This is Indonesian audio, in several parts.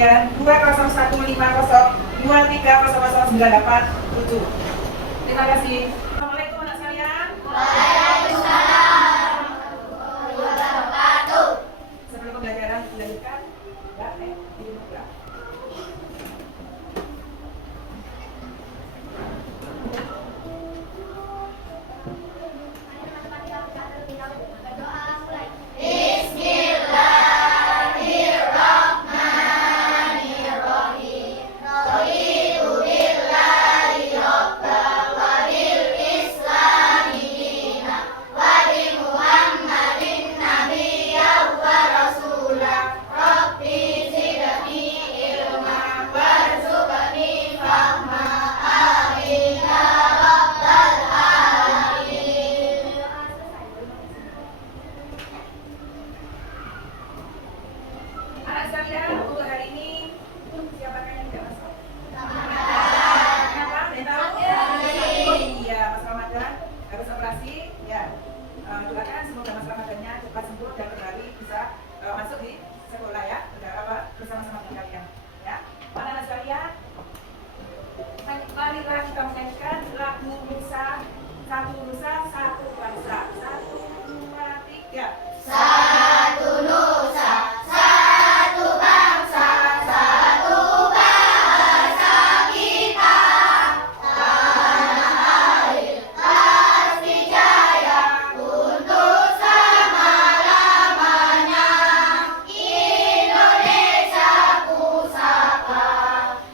kemudian 2015023009877. Terima kasih. Assalamualaikum anak sekalian. Waalaikumsalam warahmatullahi wabarakatuh. Sebelum pembelajaran dilanjutkan, di rumah ya. Doakan semoga Mas Ramadannya cepat sembuh dan kembali bisa masuk di sekolah ya, bersama-sama dengan kalian ya. Anak-anak sekalian, marilah kita menyanyikan lagu Nusa, satu Nusa, satu bangsa. 1, 2, 3. Satu Nusa, satu bangsa, satu bahasa kita. Tanah air pasti jaya untuk selama-lamanya. Indonesia ku sapa,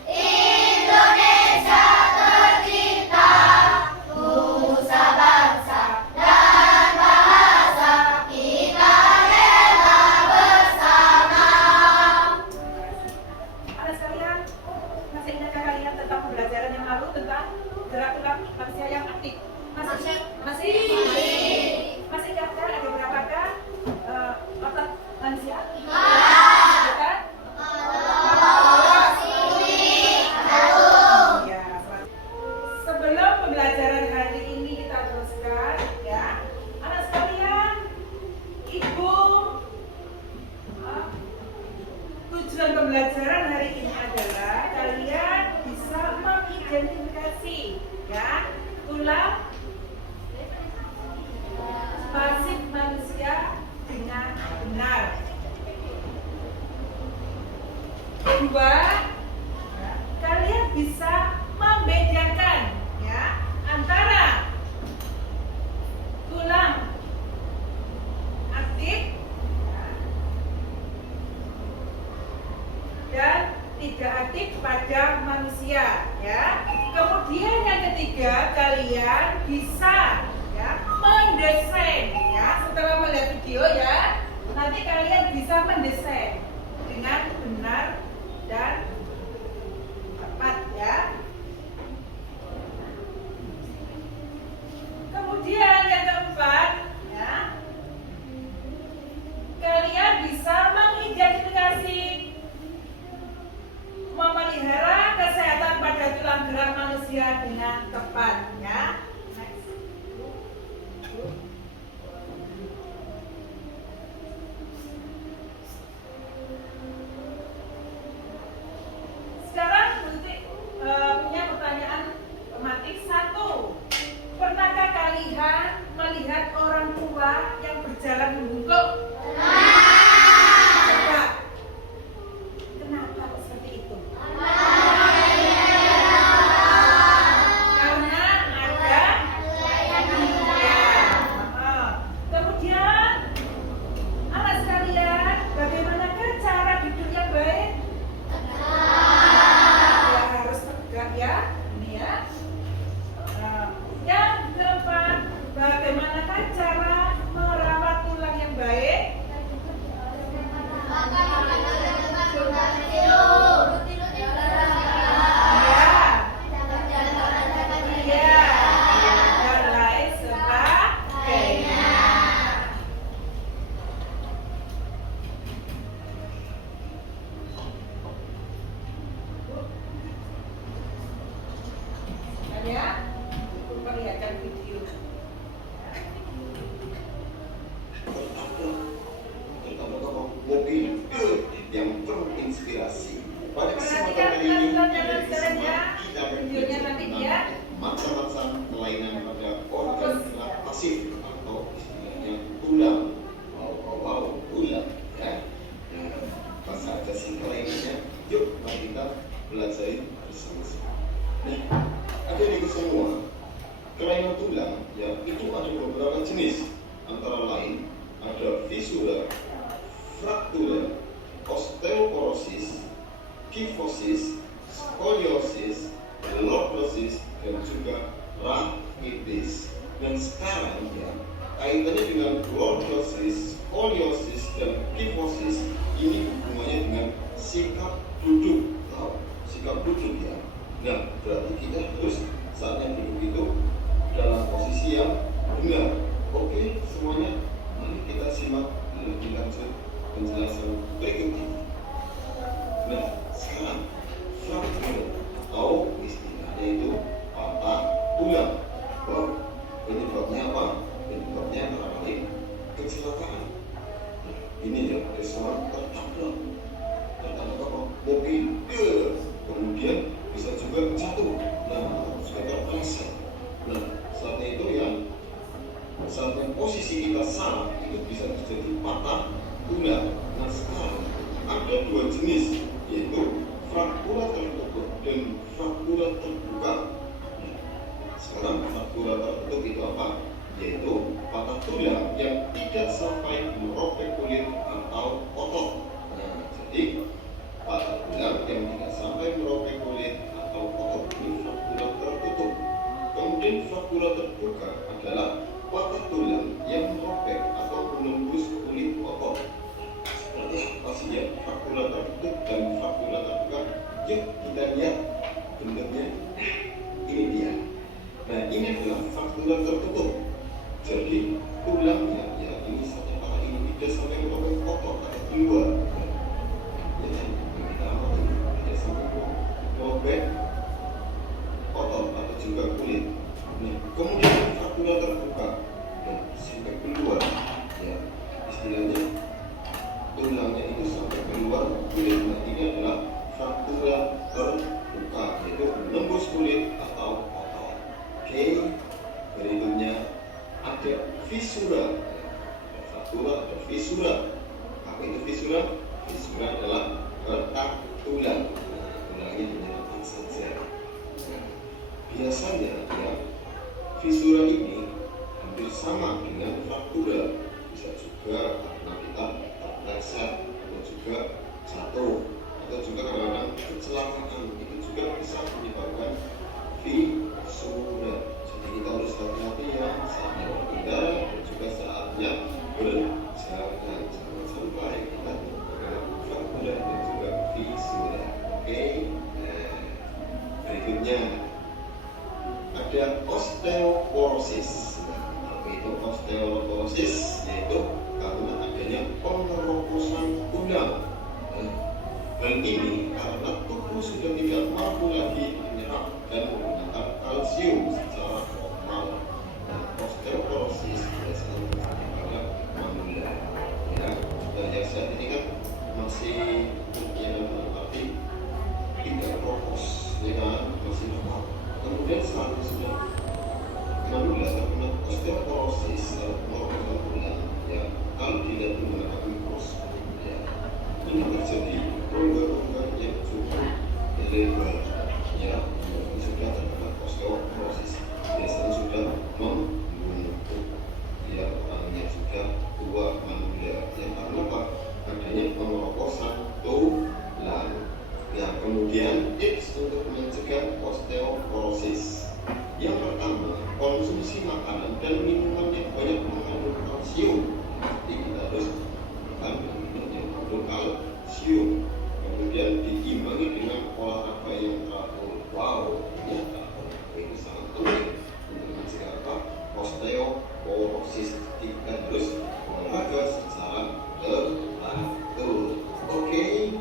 Indonesia tercinta. Nusa bangsa dan bahasa kita rela bersama. Anak sekalian, masih ingatkah kalian tentang pembelajaran yang lalu tentang gerak tulang manusia yang aktif? Masih ingatkah ada berapakah otot manusia? Bukan? Ya, sebelum pembelajaran hari ini kita teruskan ya, anak sekalian, ibu, tujuan pembelajaran hari ini adalah kalian bisa mengidentifikasi ya tulang spasif manusia dengan benar. Kedua, ya, kalian bisa membedakan ya antara tulang aktif dan tidak aktif pada manusia ya. Kemudian yang ketiga, kalian bisa ya mendesain ya, setelah melihat video ya, nanti kalian bisa mendesain dengan benar dan tepat ya. Kemudian yang keempat ya, kalian bisa mengidentifikasi, memelihara kesehatan pada tulang gerak manusia dengan tepat ya. Next. Sekarang Butik punya pertanyaan tematik 1. Pernahkah kalian melihat orang tua yang berjalan membungkuk? Coba. Kenapa kok seperti itu? Karena ada ya. Kemudian anak sekalian, bagaimanakah cara duduk yang baik? Ya harus tegak ya, ini ya. Yang keempat, bagaimanakah cara merawat tulang yang baik? Iya, dan lain sebagainya. Ya, perlihatkan video. Terutama mobil yang terinspirasi kelainan tulang ya itu ada beberapa jenis, antara lain ada fisura, fraktura, osteoporosis, kifosis, skoliosis, lordosis, dan juga rachitis. Dan sekarang ya kaitannya dengan lordosis, skoliosis, dan kifosis ini hubungannya dengan sikap duduk, sikap duduk ya. Nah, berarti kita harus saatnya duduk itu dalam posisi yang benar. Oke, semuanya, mari kita simak lebih lanjut penjelasan berikut ini. Nah, sekarang fraktur atau istilahnya itu patah tulang. Oh, penyebabnya apa? Penyebabnya antara lain kecelakaan. Nah, ini ya, ada seorang tertabrak apa? Mobil, kemudian bisa juga jatuh. Nah, sudah terpeleset. Nah, saatnya itu ya, saatnya posisi kita salah itu bisa terjadi patah tulang. Nah, sekarang ada dua jenis, yaitu fraktura tertutup dan fraktura terbuka. Sekarang fraktura tertutup itu apa? Yaitu patah tulang yang tidak sampai merobek kulit atau otot. Nah, jadi patah tulang yang tidak sampai merobek kulit atau otot ini fraktura tertutup. Kemudian fraktura terbuka adalah patah tulang yang merobek atau menembus kulit otot. Seperti apa sih ya fraktura tertutup dan fraktura terbuka? Yuk kita lihat bentuknya. Ini dia. Nah, ini adalah fraktura tertutup. Jadi tulangnya ya ini saatnya patah ini tidak sampai merobek otot atau keluar. Tidak sampai merobek otot atau juga kulit. Nah, kemudian fraktura terbuka, nah, sampai keluar, ya istilahnya tulangnya itu sampai keluar kulit. Nah, ini adalah fraktura terbuka, yaitu menembus kulit atau otot. Oke, berikutnya ada fisura. Ada fraktura, ada fisura. Apa itu fisura? Fisura adalah retak tulang. Nah, tulangnya hanya retak saja. Nah, biasanya ya fisura ini hampir sama dengan fraktura, bisa juga karena kita terpleset atau juga jatuh atau juga kadang-kadang kecelakaan, itu juga bisa menyebabkan fisura. Jadi kita harus hati-hati ya saatnya berkendara dan juga saatnya berjalan, jangan sampai kita terkena fraktura dan juga fisura. Oke, berikutnya ada osteoporosis. Apa itu osteoporosis? Yaitu karena adanya pengeroposan tulang. Hal ini karena tubuh sudah tidak mampu lagi menyerap dan menggunakan kalsium secara normal. Nah, osteoporosis biasanya menyebabkan manula. Ya, dan yang saat ini kan masih tapi tidak fokus, ya masih lemah. Kemudian saat sudah manula terkena osteoporosis, pengeroposan tulang, ya kalau tidak menggunakan mikroskop, ya ini terjadi rongga-rongga yang cukup lebar, ya sudah terkena osteoporosis, biasanya sudah membungkuk, ya orangnya sudah tua manula. Yang karena apa? Adanya pengeroposan tulang. Nah, kemudian tips untuk mencegah osteoporosis. Yang pertama, konsumsi makanan dan minuman yang banyak mengandung kalsium. Jadi kita harus makan minuman yang mengandung kalsium. Kemudian diimbangi dengan olahraga yang teratur. Wow, ini olahraga itu sangat penting untuk mencegah apa? Osteoporosis. Kita harus olahraga secara teratur. Oke.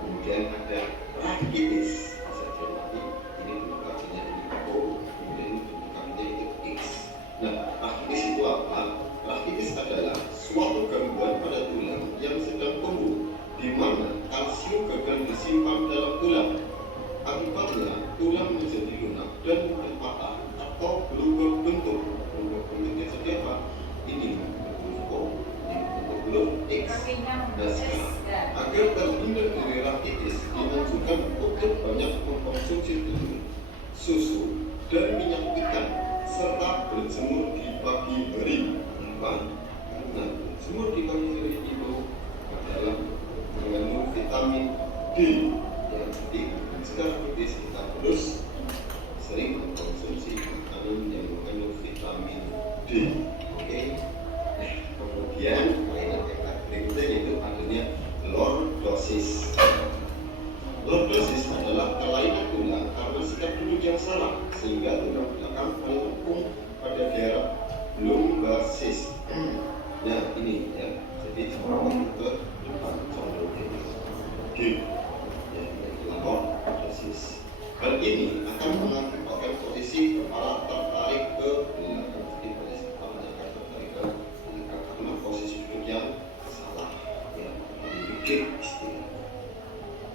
Kemudian ada rachitis. Bisa jadi ini bentuk kakinya ini O, kemudian bentuk kakinya itu X. Nah, rachitis itu apa? Rachitis adalah suatu gangguan pada tulang yang sedang tumbuh, di mana kalsium gagal disimpan dalam tulang. Akibatnya tulang menjadi lunak dan mudah patah atau berubah bentuk. Berubah bentuknya jadi apa? Ini bentuk O, ini bentuk huruf X. Nah, sekarang agar terhindar dari rachitis, dianjurkan untuk banyak mengkonsumsi susu, dan minyak ikan, serta berjemur di pagi hari. Kenapa? Karena berjemur di pagi hari itu adalah mengandung vitamin D. Ya, jadi jika kita terus sering mengkonsumsi makanan yang mengandung vitamin D. Oke. Kemudian kelainan yang berikutnya yaitu adanya lordosis. Lordosis adalah kelainan tulang karena sikap duduk yang salah sehingga tulang belakang melengkung pada daerah lumbasis. Nah ini ya, jadi orang ke depan condong ke ya, lordosis. Hal ini akan mengakibatkan posisi kepala tertarik ke belakang. Jadi posisi kepala akan tertarik ke belakang karena posisi duduk yang salah, ya, dikit istilahnya.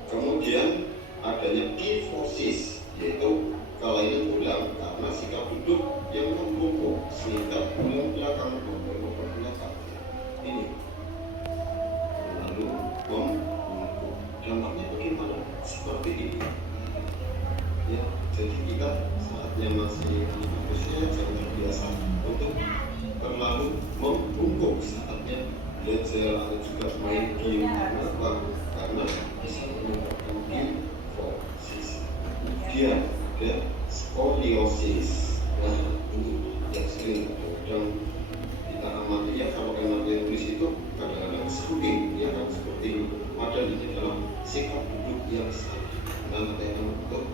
Kemudian adanya kyphosis, yaitu kelainan tulang karena sikap duduk yang membungkuk sehingga tulang belakang membungkuk ke belakang. Ini lalu membungkuk. Dampaknya bagaimana? Seperti ini. Ya, jadi kita saatnya masih manusia jangan terbiasa untuk terlalu membungkuk saatnya belajar atau juga main game. Kenapa? Karena bisa menyebabkan kyphosis. Kemudian ada skoliosis. Nah ini yang sering kadang kita amati ya, kalau yang namanya tulis itu kadang-kadang samping ya kan, seperti ini. Padahal ini dalam sikap duduk yang salah. Dan ada yang untuk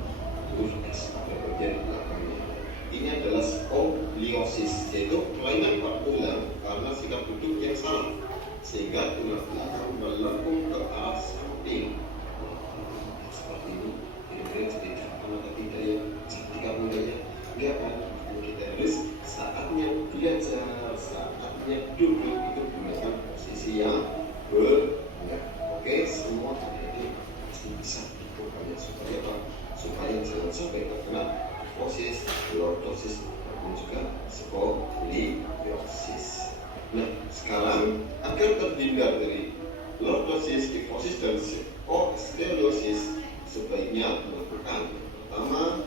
S pada bagian belakangnya. Ini adalah skoliosis, yaitu kelainan pada tulang karena sikap duduk yang salah sehingga tulang belakang melengkung ke arah samping. Seperti ini, kira-kira cerita apa atau tidak ya? Ketika mudanya enggak kan? Kita harus saatnya belajar, saatnya duduk itu gunakan posisi yang benar. Oke, semua adik-adik pasti bisa lakukannya supaya apa? Supaya jangan sampai terkena kyphosis, lordosis, dan juga skoliosis. Nah, sekarang agar terhindar dari lordosis, kyphosis, dan skoliosis, sebaiknya melakukan pertama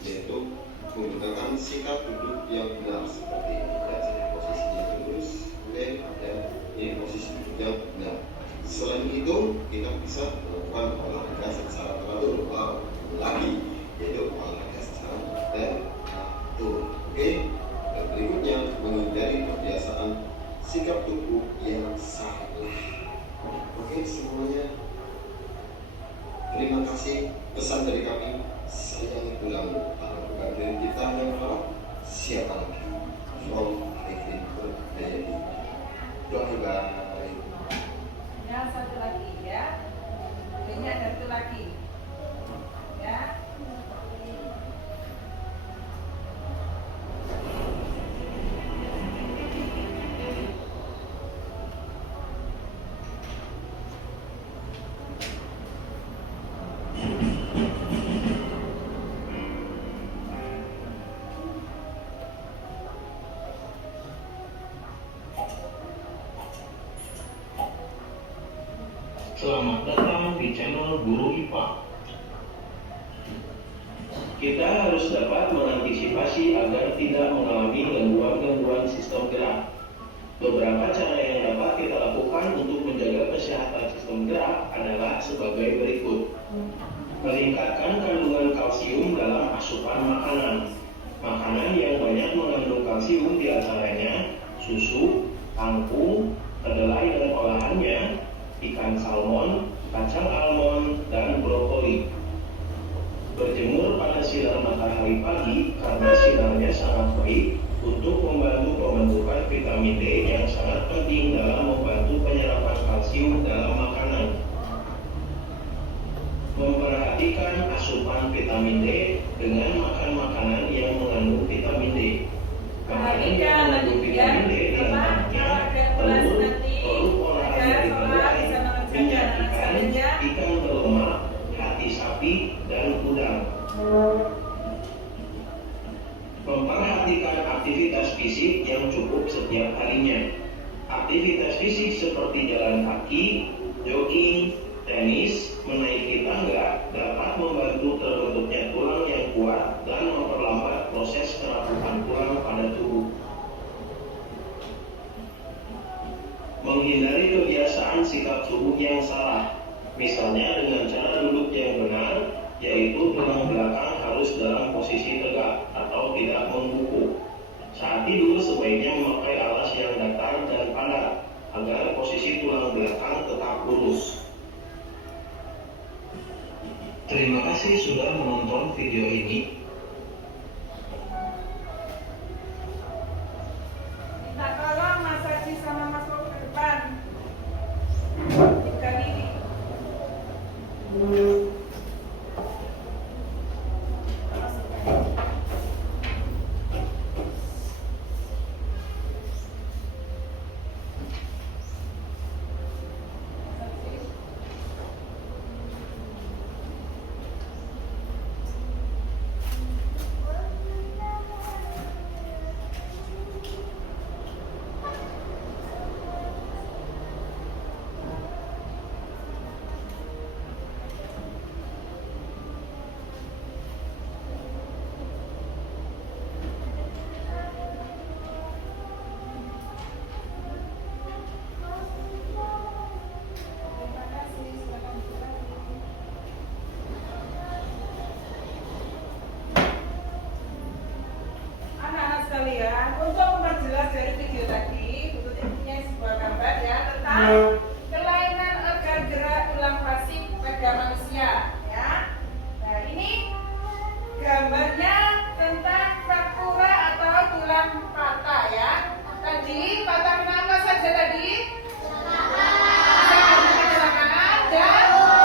yaitu menggunakan sikap duduk yang benar seperti ini. Ya, jadi posisinya lurus, kemudian ada ini posisi duduk yang benar. Selain itu, kita bisa melakukan olahraga secara teratur lagi, yaitu olahraga secara teratur. Oke, dan berikutnya menghindari kebiasaan sikap tubuh yang salah. Oke, semuanya. Terima kasih. Pesan dari kami, sayangi tulangmu. Bukan dari kita yang salah, siapa lagi? From Arifin Berdayadi. Bye-bye. Yang satu lagi ya. Ini ada satu lagi. Ya. Selamat datang di channel Guru IPA. Kita harus dapat mengantisipasi agar tidak mengalami gangguan-gangguan sistem gerak. Beberapa cara yang dapat kita lakukan untuk menjaga kesehatan sistem gerak adalah sebagai berikut. Meningkatkan kandungan kalsium dalam asupan makanan. Makanan yang banyak mengandung kalsium diantaranya susu, kangkung, kedelai dan olahannya, ikan salmon, kacang almond, dan brokoli. Berjemur pada sinar matahari pagi karena sinarnya sangat baik untuk membantu pembentukan vitamin D yang sangat penting dalam membantu penyerapan kalsium dalam makanan. Memperhatikan asupan vitamin D dengan makan makanan yang mengandung vitamin D. Makanan yang mengandung vitamin D diantaranya telur, produk olahan dari buah, minyak ikan berlemak, hati sapi, dan udang. Memperhatikan aktivitas fisik yang cukup setiap harinya. Aktivitas fisik seperti jalan kaki, jogging, tenis, menaiki tangga dapat membantu terbentuknya tulang yang kuat dan memperlambat menghindari kebiasaan sikap tubuh yang salah. Misalnya dengan cara duduk yang benar, yaitu tulang belakang harus dalam posisi tegak atau tidak membungkuk. Saat tidur sebaiknya memakai alas yang datar dan padat agar posisi tulang belakang tetap lurus. Terima kasih sudah menonton video ini. Minta tolong Mas Haji sama Mas Bob ke depan. Bukan ini. Terima kasih, silakan dilanjut. Anak-anak sekalian, untuk memperjelas dari video tadi, berikut ini punya sebuah gambar ya tentang kelainan organ gerak tulang pasif pada manusia. Ya, nah ini gambarnya tentang fraktura atau tulang patah ya. Tadi patah kenapa saja tadi? Kecelakaan dan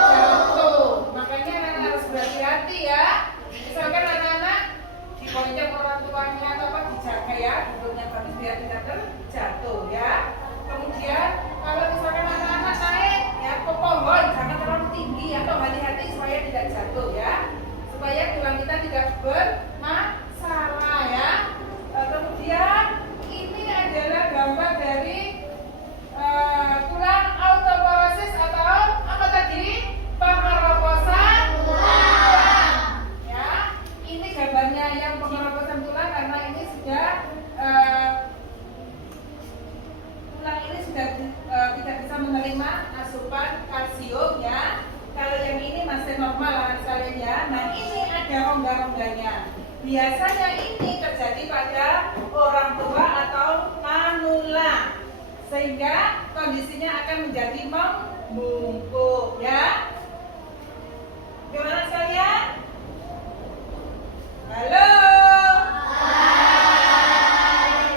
jatuh. Makanya anak-anak harus berhati-hati ya. Misalkan anak-anak dibonceng orang tuanya atau apa dijaga ya, duduknya bagus biar tidak terjatuh ya. Kemudian kalau misalkan anak-anak naik ya ke pohon jangan terlalu tinggi atau hati-hati supaya tidak jatuh ya, supaya tulang kita tidak bermasalah ya. Kemudian ini adalah gambar dari tulang autoporosis atau apa tadi? Pengeroposan tulang. Ya, ini gambarnya yang pengeroposan tulang karena ini sudah tulang ini sudah tidak bisa menerima asupan kalsium ya. Kalau yang ini masih normal anak sekalian ya. Nah ini ada rongga-rongganya. Biasanya ini terjadi pada orang tua atau manula, sehingga kondisinya akan menjadi membungkuk ya. Gimana sekalian? Halo.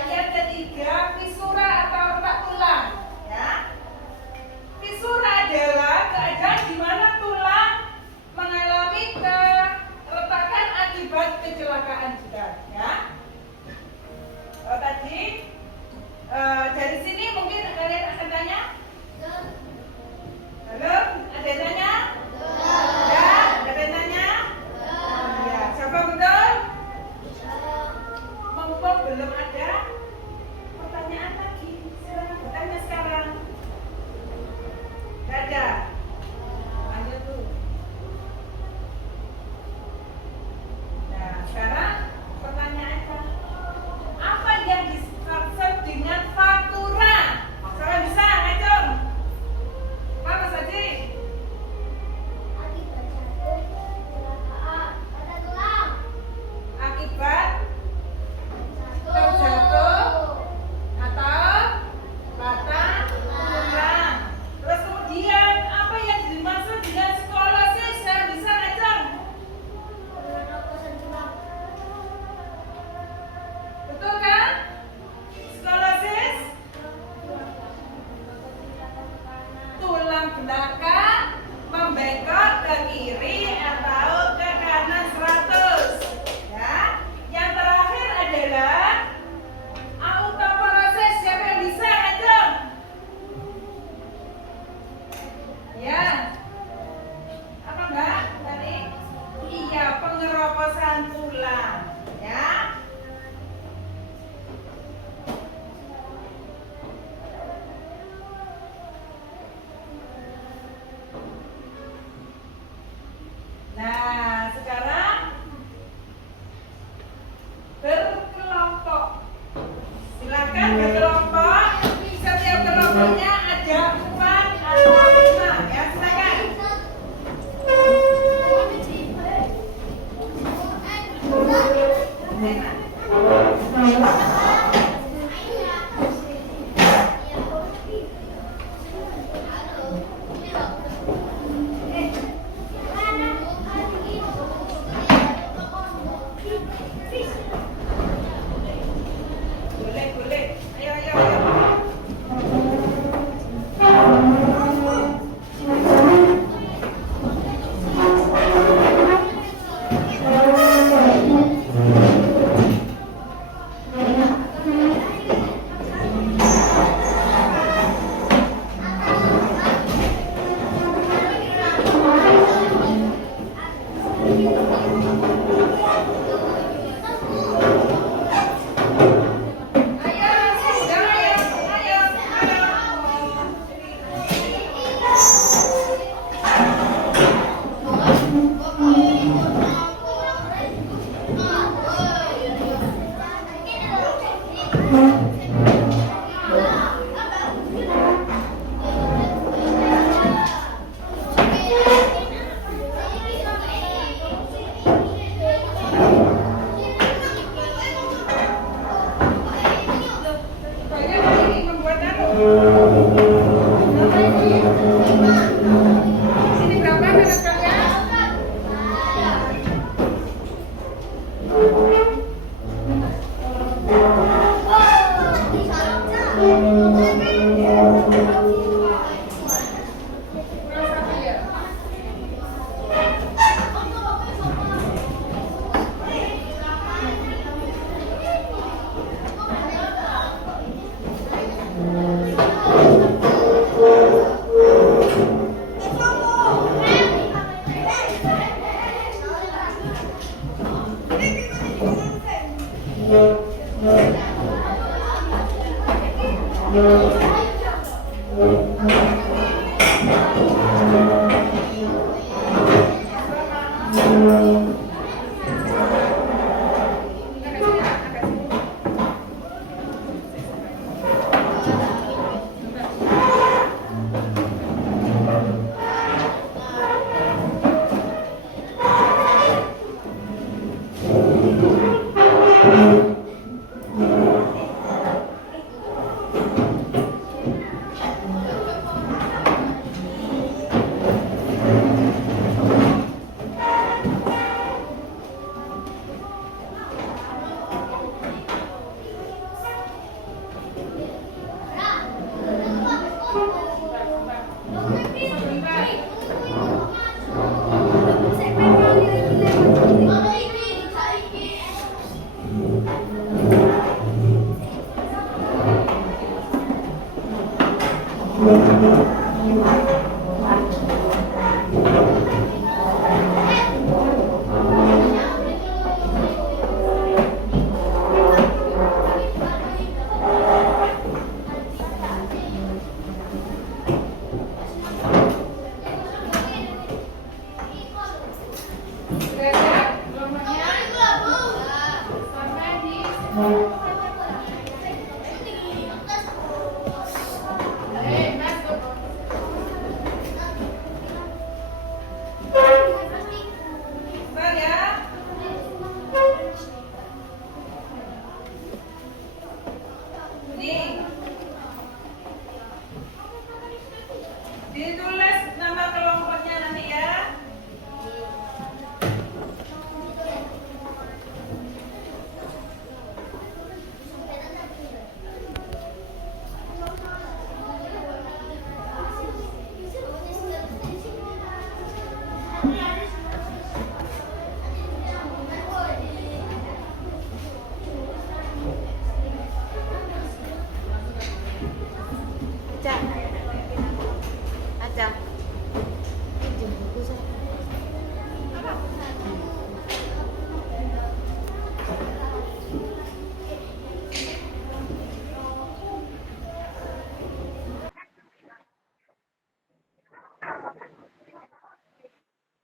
Yang ketiga, fisura atau retak tulang ya. Fisura adalah keadaan di mana tulang mengalami keretakan akibat kecelakaan juga ya. Tadi dari sini mungkin kalian akan tanya. Halo, ada yang tanya? Ya, ada yang tanya? Ya, siapa betul? Mumpung belum ada pertanyaan lagi, silakan bertanya sekarang. Gak ada. Lanjut tuh. Nah, sekarang pertanyaannya, apa yang dimaksud dengan fraktura? Siapa bisa ngacung? Apa saja? Akibat jatuh, kecelakaan pada tulang. Akibat Jatuh. Boleh, boleh. Ayo, ayo, ayo. Ayo, sudah, ayo, ayo, ayo. Banyak ini membuat sini berapa anak sekalian? Sudah siap kelompoknya? Sampai di Mas, Bentar ya. Nih. Ditulis nama kelompoknya nanti ya.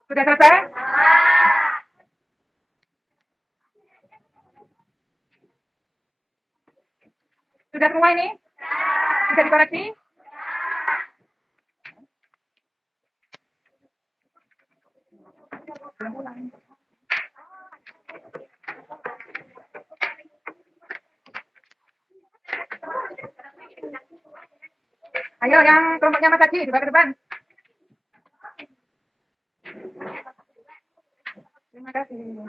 Sudah selesai? Sudah semua ini? Bisa dikoreksi? Ayo yang kelompoknya Mas Haji juga ke depan. Terima kasih.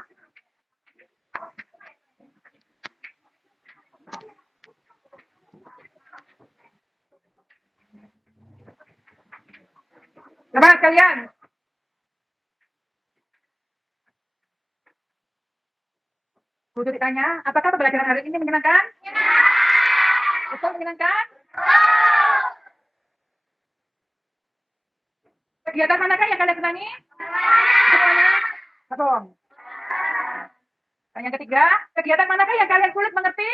Coba kalian. Butuh ditanya, apakah pembelajaran hari ini menyenangkan? Betul menyenangkan? Kegiatan manakah yang kalian senangi? Semuanya? Betul. Dan yang ketiga, kegiatan manakah yang kalian sulit mengerti?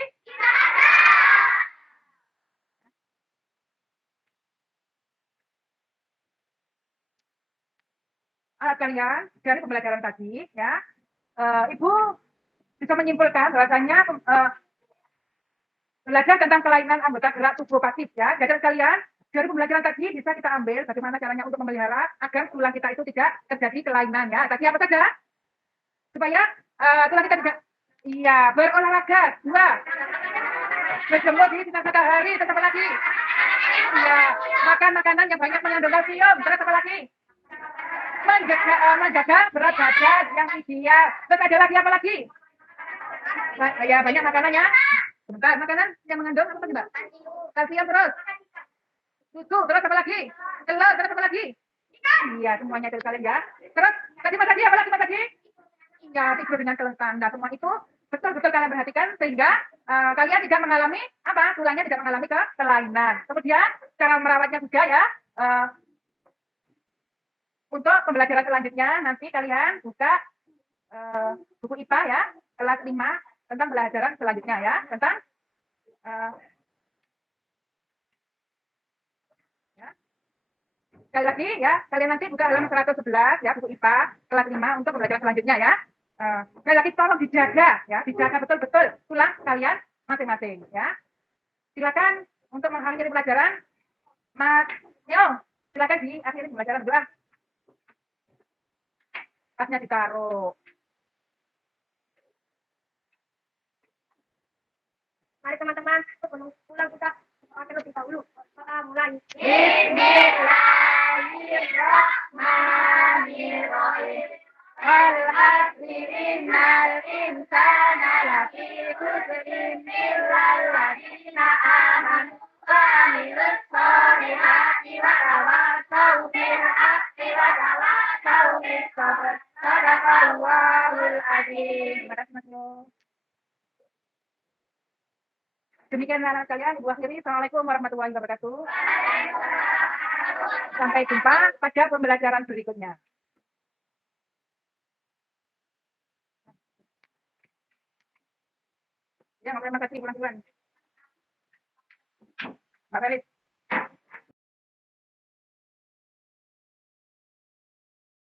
Kalian dari pembelajaran tadi, ya, Ibu bisa menyimpulkan bahwasanya belajar tentang kelainan anggota gerak tubuh pasif, ya. Jadi kalian dari pembelajaran tadi bisa kita ambil bagaimana caranya untuk memelihara agar tulang kita itu tidak terjadi kelainan, ya. Tadi apa saja? Supaya tulang kita tidak, iya, berolahraga, 2, berjemur di sinar matahari, terus apa lagi? Iya, makan makanan yang banyak mengandung kalsium, terus apa lagi? Menjaga berat badan yang ideal. Terus ada lagi apa lagi? Ya banyak makanannya. Sebentar, makanan yang mengandung apa coba? Kalsium terus. Susu terus apa lagi? Telur terus apa lagi? Iya semuanya itu kalian ya. Terus tadi Mas Adi apa lagi Mas Adi? Ya tidur dengan kelelahan. Nah semua itu betul-betul kalian perhatikan sehingga kalian tidak mengalami apa? Tulangnya tidak mengalami kelainan. Kemudian cara merawatnya juga ya. Untuk pembelajaran selanjutnya nanti kalian buka buku IPA ya kelas 5 tentang pelajaran selanjutnya ya tentang ya. Sekali lagi ya kalian nanti buka halaman 111 ya buku IPA kelas 5 untuk pembelajaran selanjutnya ya. Sekali lagi tolong dijaga ya dijaga betul-betul tulang kalian masing-masing ya. Silakan untuk mengakhiri pelajaran Mas Yo silakan diakhiri pembelajaran dulu. Tasnya ditaruh. Mari teman-teman, sebelum pulang kita terlebih dahulu. Mulai. Bismillahirrahmanirrahim. Al-asri innal insana lafi khusrin illal ladzina amanu wa amilus solihati wa tawassaw bil haqqi wa tawassaw bis sabr. Shadaqallahul azim. Terima kasih Mas Yo. Demikian anak kalian, Ibu akhiri. Assalamualaikum warahmatullahi wabarakatuh. Sampai jumpa pada pembelajaran berikutnya. Ya, terima kasih pulang-pulang. Mbak Felis.